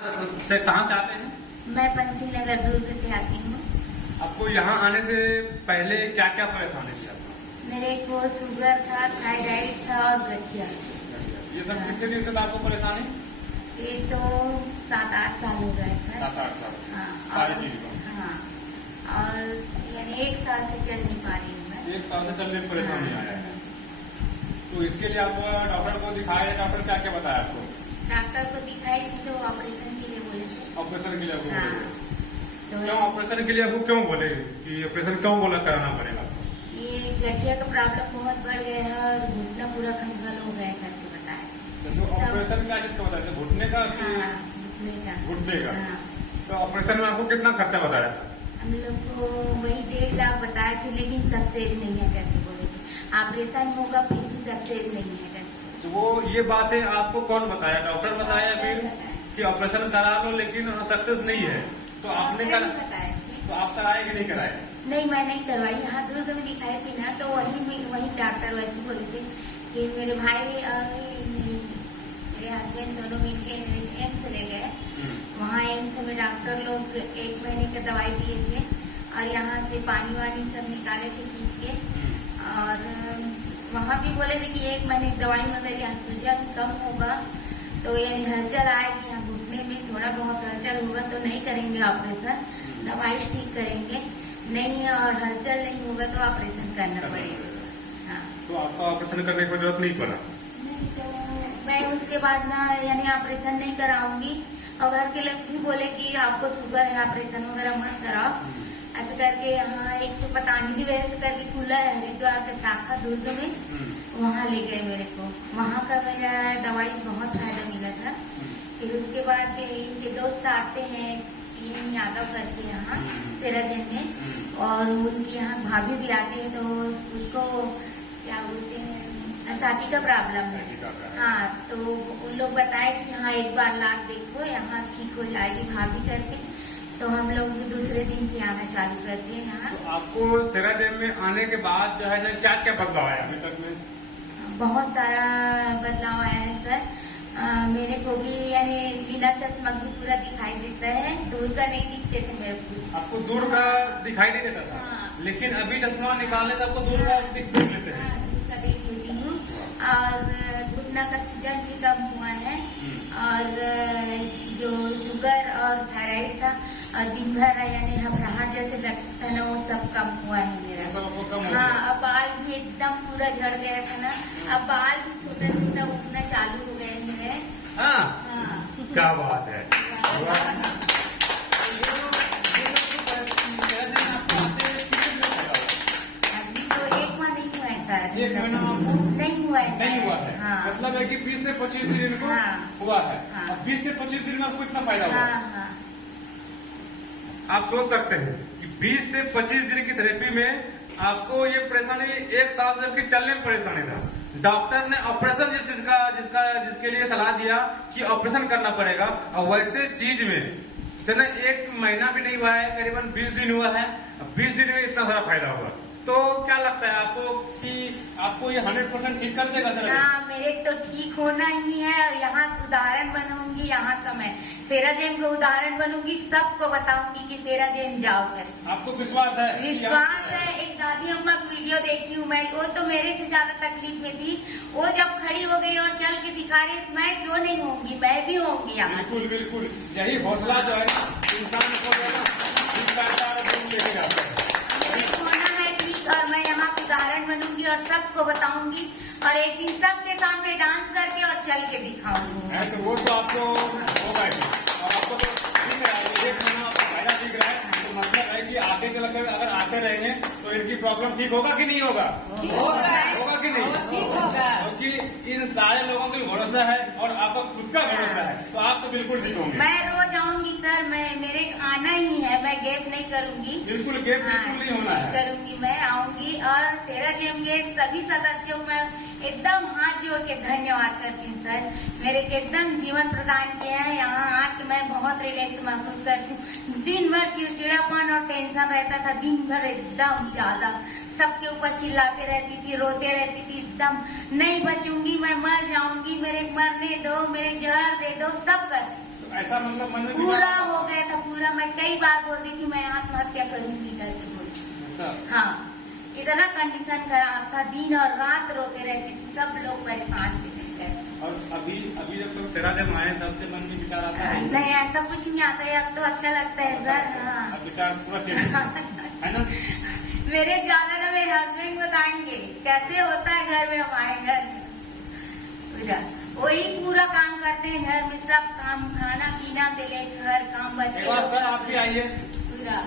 से कहाँ से आते हैं? मैं पंसी नगर दुर्ग से आती हूँ। आपको यहाँ आने से पहले क्या क्या परेशानी थी आपको? मेरे को शुगर था, थायराइड था और गठिया। ये सब कितने दिन से था आपको परेशानी? ये तो 7-8 साल हो गए सर। 7-8 साल से हाँ, सारी चीज को? हाँ, और यानी 1 साल से चल नहीं पा रही हूँ मैं। 1 साल से चलने में परेशानी हाँ। आया है। तो इसके लिए आप डॉक्टर को दिखाए, डॉक्टर क्या क्या बताया आपको? डॉक्टर को दिखाई थी तो ऑपरेशन के लिए बोले थे। ऑपरेशन के लिए आपको हाँ। बोले? तो क्यों ऑपरेशन के लिए आपको क्यों बोले कि ऑपरेशन क्यों बोला कराना पड़ेगा? ये गठिया का प्रॉब्लम बहुत बढ़ गया है और घुटना पूरा खंगल हो गया है करके बताया। तो ऑपरेशन क्या चीज का बताया था? घुटने का कि हाँ, घुटने का। घुटने का? हाँ। तो ऑपरेशन में आपको कितना खर्चा बताया? हम लोग को वही 1.5 लाख बताए थे, लेकिन सक्सेस नहीं है करके बोले थे। ऑपरेशन होगा फिर भी सक्सेस नहीं है करके। तो वो ये बातें आपको कौन बताया? डॉक्टर बताया फिर कि ऑपरेशन करा लो लेकिन सक्सेस नहीं है? तो आपने डॉक्टर ने बताया थे। तो आप कराए कि नहीं कराए? नहीं, मैं नहीं करवाई। यहाँ दुर्ग में दिखाई थी ना, तो वही डॉक्टर वैसे बोले थे कि मेरे भाई और मेरे हस्बैंड दोनों मिलके एम्स ले गए। वहाँ एम्स में डॉक्टर लोग 1 महीने की दवाई दिए थे और यहाँ से पानी वानी सब निकाले थे खींच के। और वहाँ भी बोले थे कि 1 महीने की दवाई मगर यहाँ सूजन कम होगा तो यानी हलचल आएगी, यहाँ घुटने में थोड़ा बहुत हलचल होगा तो नहीं करेंगे ऑपरेशन, दवाई ठीक करेंगे। नहीं और हलचल नहीं होगा तो ऑपरेशन करना पड़ेगा। हाँ। तो आपका ऑपरेशन करने की जरूरत नहीं पड़ा? नहीं, तो मैं उसके बाद ना यानी ऑपरेशन नहीं कराऊंगी। और घर के लोग भी बोले कि आपको शुगर है, ऑपरेशन वगैरह मत कराओ। ऐसे करके यहाँ एक तो पतंजलि वैसे करके खुला है हरिद्वार का शाखा दुर्ग में, वहाँ ले गए मेरे को। वहाँ का मेरा दवाई बहुत फायदा मिला था। फिर उसके बाद इनके दोस्त आते हैं टीम यादव करके यहाँ सेराजेन में, और उनकी यहाँ भाभी भी आती है तो उसको क्या बोलते हैं छाती का प्रॉब्लम है। हाँ, तो उन लोग बताए कि यहाँ एक बार लाख देखो, यहाँ ठीक हो जाएगी भाभी करके। तो हम लोग दूसरे दिन से आना चालू करते हैं यहाँ। तो आपको सेराजेम में आने के बाद जो है ना क्या क्या बदलाव आया अभी तक में? बहुत सारा बदलाव आया है सर। मेरे को भी यानी बिना चश्मा भी पूरा दिखाई देता है। दूर का नहीं दिखते थे मेरे कुछ। आपको दूर का दिखाई नहीं देता था? हाँ। लेकिन अभी चश्मा निकालने से आपको दूर का देख लेते हैं? हाँ, दूर का देख लेती हूँ। और घुटना का सूजन भी कम हुआ है। और जो शुगर और थायराइड था और दिन भर यानी घबराहट जैसे लगता था ना, वो सब कम हुआ है मेरा। सब आपको कम हो गया? हाँ, अब बाल भी एकदम पूरा झड़ गया था ना, अब बाल भी छोटा छोटा उठना चालू हो गए मेरे। हाँ, हाँ। क्या बात है। अभी तो 1 माह नहीं हुआ है सर। 1 महीना आपको नहीं हुआ है। नहीं हुआ है? हाँ। मतलब है कि 20 से 25 दिन को हाँ। हुआ है। हाँ। अब 20 से 25 दिन में आपको इतना फायदा हुआ? हाँ, हाँ। आप सोच सकते हैं कि 20 से 25 दिन की थेरेपी में आपको ये परेशानी 1 साल जबकि चलने में परेशानी था। डॉक्टर ने ऑपरेशन जिसके लिए सलाह दिया कि ऑपरेशन करना पड़ेगा, और वैसे चीज में चलो 1 महीना भी नहीं हुआ है, करीबन 20 दिन हुआ है। 20 दिन में इतना सारा फायदा हुआ, तो क्या लगता है आपको कि आपको ये 100% ठीक कर देगा सर? हाँ, मेरे तो ठीक होना ही है और यहाँ उदाहरण बनूंगी। यहाँ का मैं सेराजेम का उदाहरण बनूंगी, सबको बताऊंगी कि सेराजेम जाओ कर। आपको विश्वास है? विश्वास है। एक दादी अम्मा की वीडियो देखी हूँ मैं, वो तो मेरे से ज्यादा तकलीफ में थी। वो जब खड़ी हो गई और चल के दिखा रही, मैं क्यों नहीं होंगी, मैं भी होंगी यहाँ। बिल्कुल बिल्कुल, यही हौसला जो है इंसान को लेके जाता है। और मैं यहाँ उदाहरण बनूंगी और सबको बताऊंगी और एक दिन सबके सामने डांस करके और चल के दिखाऊंगी। तो वो तो आपको होगा ही, और आपको तो ठीक है, 1 महीना आपका फायदा दिख रहा है, तो मतलब है कि आगे चलकर अगर आते रहेंगे तो इनकी प्रॉब्लम ठीक होगा कि नहीं होगा? होगा कि नहीं? क्योंकि इन सारे लोगों के भरोसा है और आपका खुद का भरोसा है, तो आप तो बिल्कुल ठीक होंगे। मैं रोज आऊंगी सर, मेरे आना ही है, मैं गैप नहीं करूंगी। बिल्कुल गैप बिल्कुल नहीं होना है। करूंगी, मैं आऊंगी। और सेराजेम के सभी सदस्यों में एकदम हाथ जोड़ के धन्यवाद करती हूँ सर। मेरे को एकदम जीवन प्रदान किया है। यहाँ आके मैं बहुत रिलैक्स महसूस करती हूँ। दिन भर चिड़चिड़ापन और टेंशन रहता था, दिन भर एकदम ज्यादा सबके ऊपर चिल्लाते रहती थी, रोते रहती थी। एकदम नहीं बचूंगी, मैं मर जाऊंगी, मेरे मरने दो, मेरे जहर दे दो, सब कर ऐसा मतलब मन में पूरा विचार आता हो गया था पूरा। मैं कई बार बोलती थी मैं आत्महत्या करूंगी करके बोलती। ऐसा हाँ, इतना कंडीशन खराब था, दिन और रात रोते रहती थी, सब लोग परेशान थे। और अभी अभी जब सब सेरा जब आए तब से मन में विचार आता है नहीं, ऐसा कुछ नहीं आता है, अब तो अच्छा लगता है सर। हाँ, अब विचार पूरा चेंज है ना। मेरे ज्यादा ना मेरे हस्बैंड बताएंगे कैसे होता है घर में, हमारे घर में पूरा वही पूरा काम करते हैं, घर में सब काम, खाना पीना से लेकर घर काम, एक बार बच्चे सर आप भी आइए पूरा।